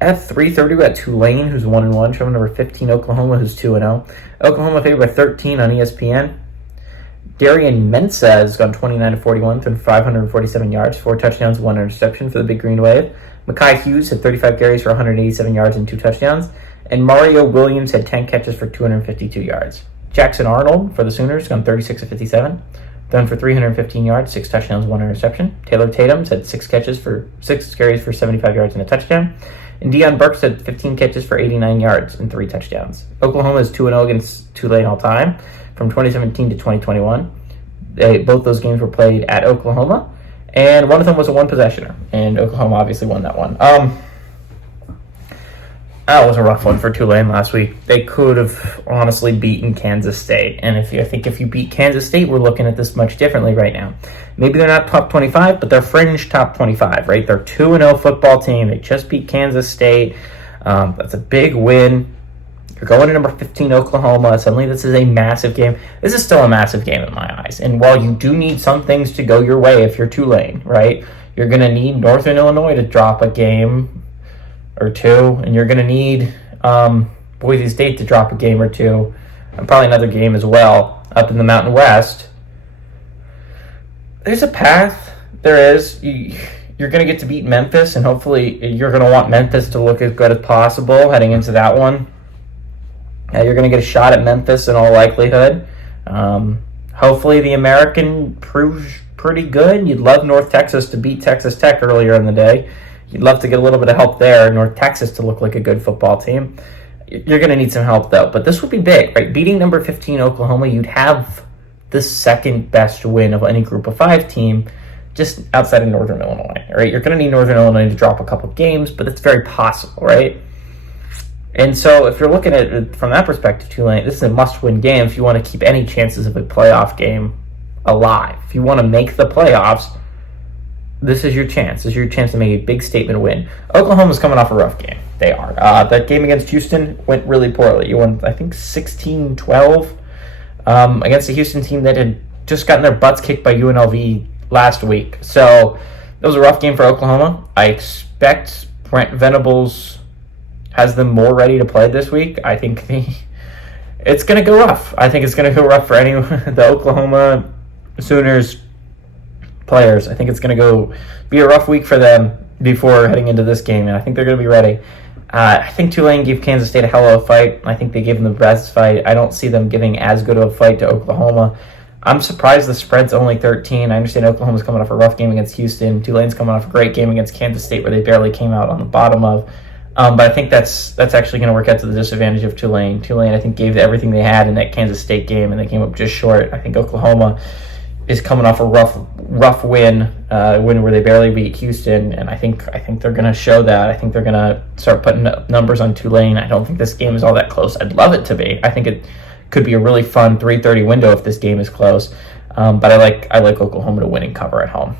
At 3:30, we got Tulane, who's 1-1, showing number 15, Oklahoma, who's 2-0. Oklahoma favored by 13 on ESPN. Darian Mensah has gone 29-41, thrown 547 yards, 4 touchdowns, 1 interception for the Big Green Wave. Mekhi Hughes had 35 carries for 187 yards and 2 touchdowns. And Mario Williams had 10 catches for 252 yards. Jackson Arnold for the Sooners gone 36-57, thrown for 315 yards, 6 touchdowns, 1 interception. Taylor Tatum's had 6 carries for 75 yards and a touchdown. And Deion Burks had 15 catches for 89 yards and 3 touchdowns. Oklahoma is 2-0 against Tulane all time from 2017 to 2021. Both those games were played at Oklahoma, and one of them was a one-possessioner, and Oklahoma obviously won that one. That was a rough one for Tulane last week. They could have honestly beaten Kansas State, and I think if you beat Kansas State, we're looking at this much differently right now. Maybe they're not top 25, but they're fringe top 25, right? They're 2-0 football team. They just beat Kansas State. That's a big win. You're going to number 15, Oklahoma. Suddenly this is a massive game. This is still a massive game in my eyes. And while you do need some things to go your way if you're Tulane, right? You're going to need Northern Illinois to drop a game or two. And you're going to need Boise State to drop a game or two. And probably another game as well up in the Mountain West. There's a path. There is. You're going to get to beat Memphis. And hopefully you're going to want Memphis to look as good as possible heading into that one. You're going to get a shot at Memphis in all likelihood. Hopefully the American proves pretty good. You'd love North Texas to beat Texas Tech earlier in the day. You'd love to get a little bit of help there. North Texas to look like a good football team. You're going to need some help, though. But this would be big, right? Beating number 15 Oklahoma, you'd have the second best win of any Group of 5 team just outside of Northern Illinois, right? You're going to need Northern Illinois to drop a couple games, but it's very possible, right? And so if you're looking at it from that perspective, Tulane, this is a must-win game if you want to keep any chances of a playoff game alive. If you want to make the playoffs, this is your chance. This is your chance to make a big statement win. Oklahoma's coming off a rough game. They are. That game against Houston went really poorly. You won, I think, 16-12 against a Houston team that had just gotten their butts kicked by UNLV last week. So it was a rough game for Oklahoma. I expect Brent Venables has them more ready to play this week. I think it's going to go rough. I think it's going to go rough for the Oklahoma Sooners players. I think it's going to be a rough week for them before heading into this game, and I think they're going to be ready. I think Tulane gave Kansas State a hell of a fight. I think they gave them the best fight. I don't see them giving as good of a fight to Oklahoma. I'm surprised the spread's only 13. I understand Oklahoma's coming off a rough game against Houston. Tulane's coming off a great game against Kansas State where they barely came out on the bottom of. But I think that's actually going to work out to the disadvantage of Tulane. Tulane, I think, gave everything they had in that Kansas State game, and they came up just short. I think Oklahoma is coming off a rough win where they barely beat Houston, and I think they're going to show that. I think they're going to start putting up numbers on Tulane. I don't think this game is all that close. I'd love it to be. I think it could be a really fun 3:30 window if this game is close. But I like Oklahoma to win and cover at home.